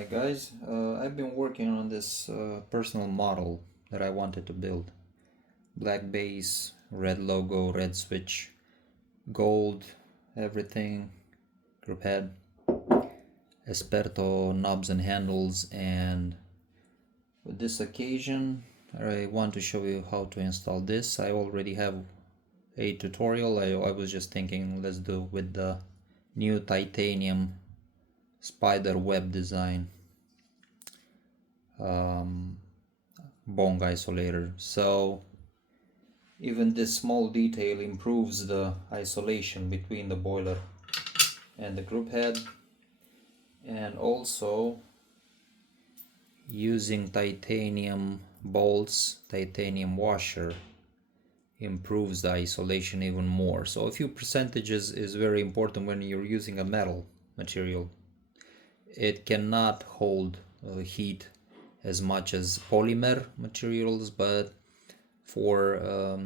Hi guys, I've been working on this personal model that I wanted to build. Black base, red logo, red switch, gold, everything, group head, espresso knobs and handles, and for this occasion I want to show you how to install this. I already have a tutorial. I was just thinking let's do with the new titanium spider web design Bong Isolator. So even this small detail improves the isolation between the boiler and the group head, and also using titanium bolts, titanium washer improves the isolation even more. So a few percentages is very important when you're using a metal material. It cannot hold heat as much as polymer materials, but for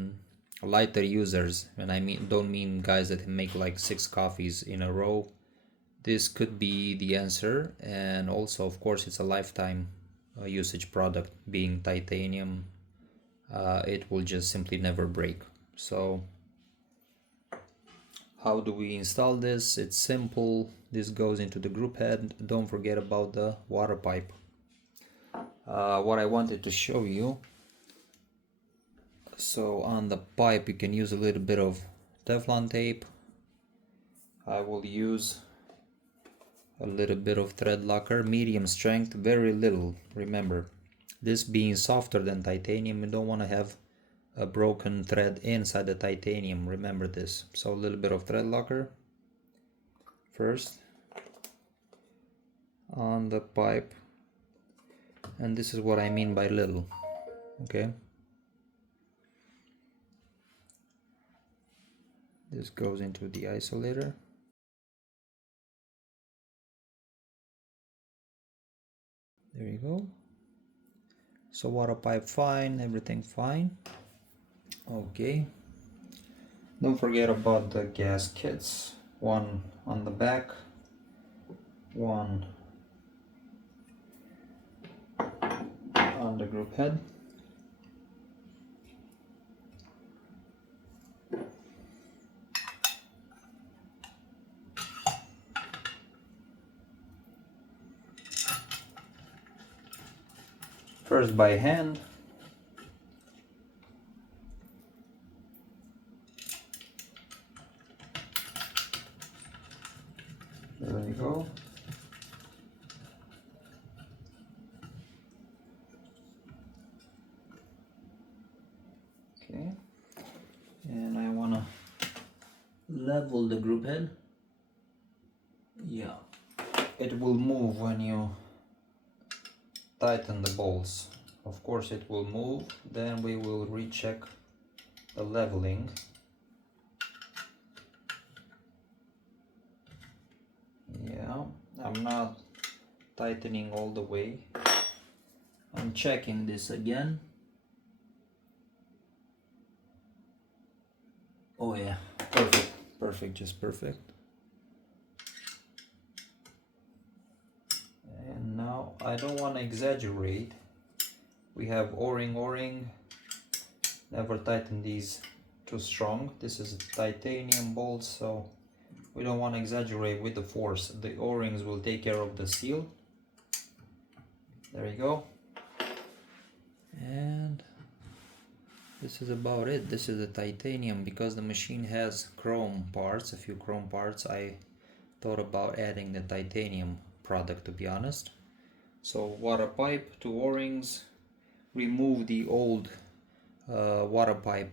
lighter users, and don't mean guys that make like 6 coffees in a row, this could be the answer. And also, of course, it's a lifetime usage product. Being titanium, it will just simply never break. So how do we install this? It's simple. This goes into the group head. Don't forget about the water pipe. What I wanted to show you, so on the pipe you can use a little bit of Teflon tape. I will use a little bit of thread locker, medium strength, very little. Remember, this being softer than titanium, you don't want to have a broken thread inside the titanium. Remember this. So a little bit of thread locker first on the pipe, and this is what I mean by little. Okay, this goes into the isolator. There you go. So water pipe fine, everything fine. Okay, don't forget about the gaskets. One on the back, one on the group head. First by hand. There you go. Okay. And I want to level the group head. Yeah. It will move when you tighten the bolts. Of course it will move. Then we will recheck the leveling. Yeah, I'm not tightening all the way. I'm checking this again. Oh yeah, perfect, perfect, just perfect. And now I don't want to exaggerate. We have O-ring, never tighten these too strong. This is a titanium bolt, so we don't want to exaggerate with the force. The O-rings will take care of the seal. There you go. And this is about it. This is the titanium. Because the machine has chrome parts, a few chrome parts, I thought about adding the titanium product, to be honest. So water pipe, 2 O-rings. Remove the old water pipe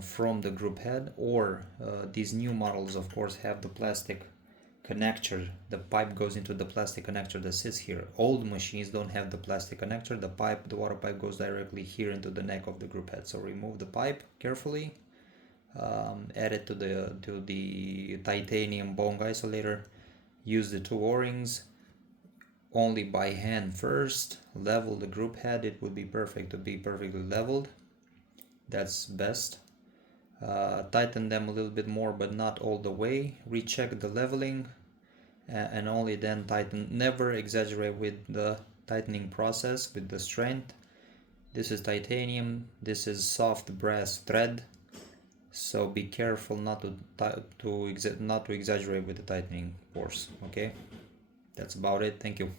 from the group head, or these new models of course have the plastic connector. The pipe goes into the plastic connector that sits here. Old machines don't have the plastic connector. The water pipe goes directly here into the neck of the group head. So remove the pipe carefully, add it to the titanium bong isolator, use the 2 O-rings only by hand first, level the group head. It would be perfect to be perfectly leveled. That's best. Tighten them a little bit more, but not all the way. Recheck the leveling, and only then tighten. Never exaggerate with the tightening process, with the strength. This is titanium, this is soft brass thread, so be careful not to exaggerate with the tightening force. Okay, that's about it. Thank you.